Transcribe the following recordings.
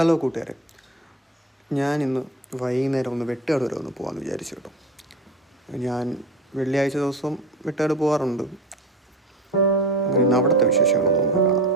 Hello കൂട്ടുകാരെ, ഞാനിന്ന് വൈകുന്നേരം ഒന്ന് വെട്ടുകാട് വരെ ഒന്ന് പോകാമെന്ന് വിചാരിച്ചു കേട്ടോ. ഞാൻ വെള്ളിയാഴ്ച ദിവസം വെട്ടുകാട് പോകാറുണ്ട്. ഇന്ന് അവിടുത്തെ വിശേഷങ്ങളൊന്നും നമുക്ക് കാണാം.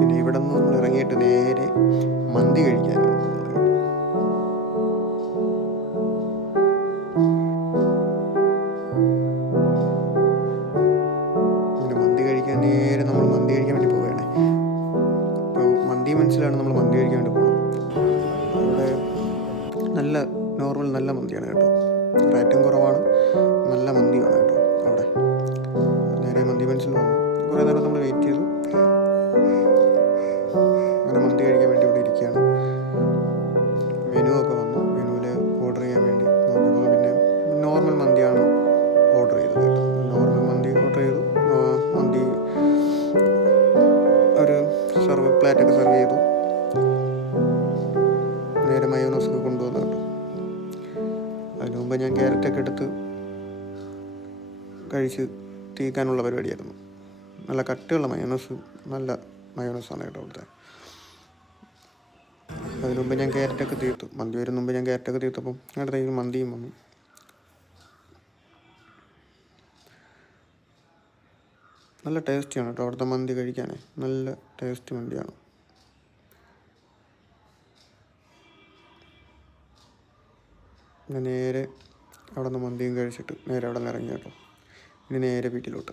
പിന്നെ ഇവിടെ നിന്ന് നമ്മൾ ഇറങ്ങിയിട്ട് നേരെ മന്തി കഴിക്കാനാണ് പോകുന്നത്. പിന്നെ മന്തി കഴിക്കാൻ നേരെ നമ്മൾ മന്തി കഴിക്കാൻ വേണ്ടി പോവുകയാണ്. ഇപ്പോൾ മന്തി മനസ്സിലാണ് നമ്മൾ മന്തി കഴിക്കാൻ വേണ്ടി പോകുന്നത്. അവിടെ നല്ല നോർമൽ നല്ല മന്തിയാണ് കേട്ടോ. റേറ്റും കുറവാണ്, നല്ല മന്തിയാണ് കേട്ടോ. അവിടെ നേരെ മന്തി മനസ്സിൽ വന്നു. കുറേ നേരം നമ്മൾ വെയിറ്റ് ചെയ്തു. അങ്ങനെ മന്തി കഴിക്കാൻ വേണ്ടി ഇവിടെ ഇരിക്കുകയാണ്. മെനു ഒക്കെ വന്നു. മെനുവിൽ ഓർഡർ ചെയ്യാൻ വേണ്ടി നോക്കിയപ്പോൾ പിന്നെ നോർമൽ മന്തിയാണ് ഓർഡർ ചെയ്തത് കേട്ടോ. നോർമൽ മന്തി ഓർഡർ ചെയ്തു. മന്തി ഒരു പ്ലേറ്റൊക്കെ സെർവ് ചെയ്തു. നേരെ മയോണൈസൊക്കെ കൊണ്ടുവന്നു കേട്ടോ. അതിന് മുമ്പ് ഞാൻ ക്യാരറ്റൊക്കെ എടുത്ത് കഴിച്ച് തീക്കാനുള്ള പരിപാടിയായിരുന്നു. നല്ല കട്ടിയുള്ള മയോണൈസ്, നല്ല മയോണൈസാണ് കേട്ടോ അവിടുത്തെ. അതിന് മുമ്പ് ഞാൻ ക്യാരറ്റൊക്കെ തീർത്തു. മന്തി വരുന്ന മുമ്പ് ഞാൻ ക്യാരറ്റൊക്കെ തീർത്തപ്പം അടുത്തേക്ക് മന്തിയും വന്നു. നല്ല ടേസ്റ്റിയാണ് കേട്ടോ അവിടുത്തെ മന്തി കഴിക്കാനേ. നല്ല ടേസ്റ്റ് മന്തിയാണ്. നേരെ അവിടെ നിന്ന് മന്തിയും കഴിച്ചിട്ട് നേരെ അവിടെ നിന്ന് ഇറങ്ങി കേട്ടോ. ഇനി നേരെ വീട്ടിലോട്ട്.